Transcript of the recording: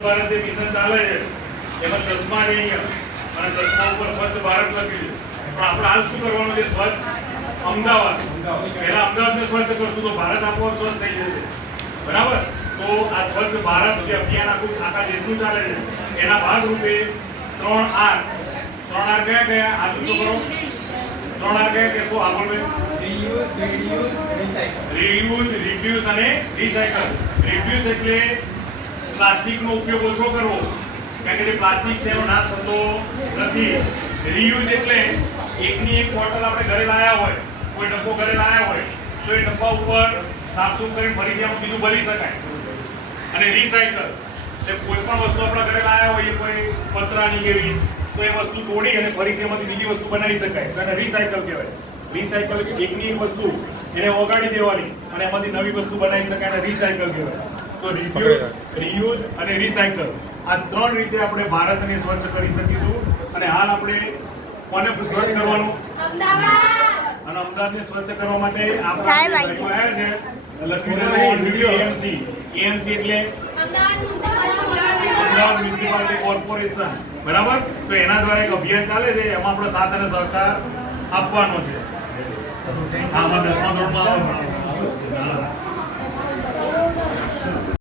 ભારત જે મિશન ચાલે છે એમાં ચશ્મા છે અહીંયા અને ચશ્મા ઉપર સ્વચ્છ ભારત લખ્યું છે પણ આપણે હાલ શું કરવાનું છે સ્વચ્છ અમદાવાદ પહેલા અમદાવાદને સ્વચ્છ કરશું તો ભારત આપોઆપ સ્વચ્છ થઈ જશે બરાબર તો આ સ્વચ્છ ભારત જે અભિયાન આખા દેશનું ચાલે છે એના ભાગરૂપે 3R કયા કયા આ તો કરો 3R કયા કહેશો આગળ રીયુઝ રિડ્યુસ અને રિસાયકલ રિડ્યુસ એટલે પ્લાસ્ટિકનો ઉપયોગ ઓછો કરવો કારણ કે જે પ્લાસ્ટિક છે એનો નાશ થતો નથી રીયુઝ એટલે એકની એક બોટલ આપણે ઘરે લાયા હોય કોઈ ડબ્બો ઘરે લાયા હોય તો એ ડબ્બા ઉપર સાફ-સૂફ કરીને ફરીથી આપણે બીજું ભરી શકાય અને રિસાયકલ એટલે કોઈ પણ વસ્તુ આપણે ઘરે લાયા હોય કોઈ પતરાની કેવી તો એ વસ્તુ તોડી અને ફરીથી એમાંથી બીજી વસ્તુ બનાવી શકાય અને રિસાયકલ કહેવાય રિસાયકલ એટલે એકની એક વસ્તુ એને ઓગાળી દેવાની અને એમાંથી નવી વસ્તુ બનાવી શકાય અને રિસાયકલ કહેવાય તો રીયુઝ અને રિસાયકલ આ ત્રણ રીતે આપણે ભારતને સ્વચ્છ કરી શકીશું અને હાલ આપણે કોને સ્વચ્છ કરવાનું અમદાવાદ અને અમદાવાદને સ્વચ્છ કરવા માટે આપણે આવ્યા છે લખ્યું છે એએમસી એએમસી એટલે અમદાવાદ મ્યુનિસિપાલિટી કોર્પોરેશન બરાબર તો એના દ્વારા એક અભિયાન ચાલે છે એમાં આપણે સાથ અને સહકાર આપવાનો છે આમાં 10મા ધોરણમાં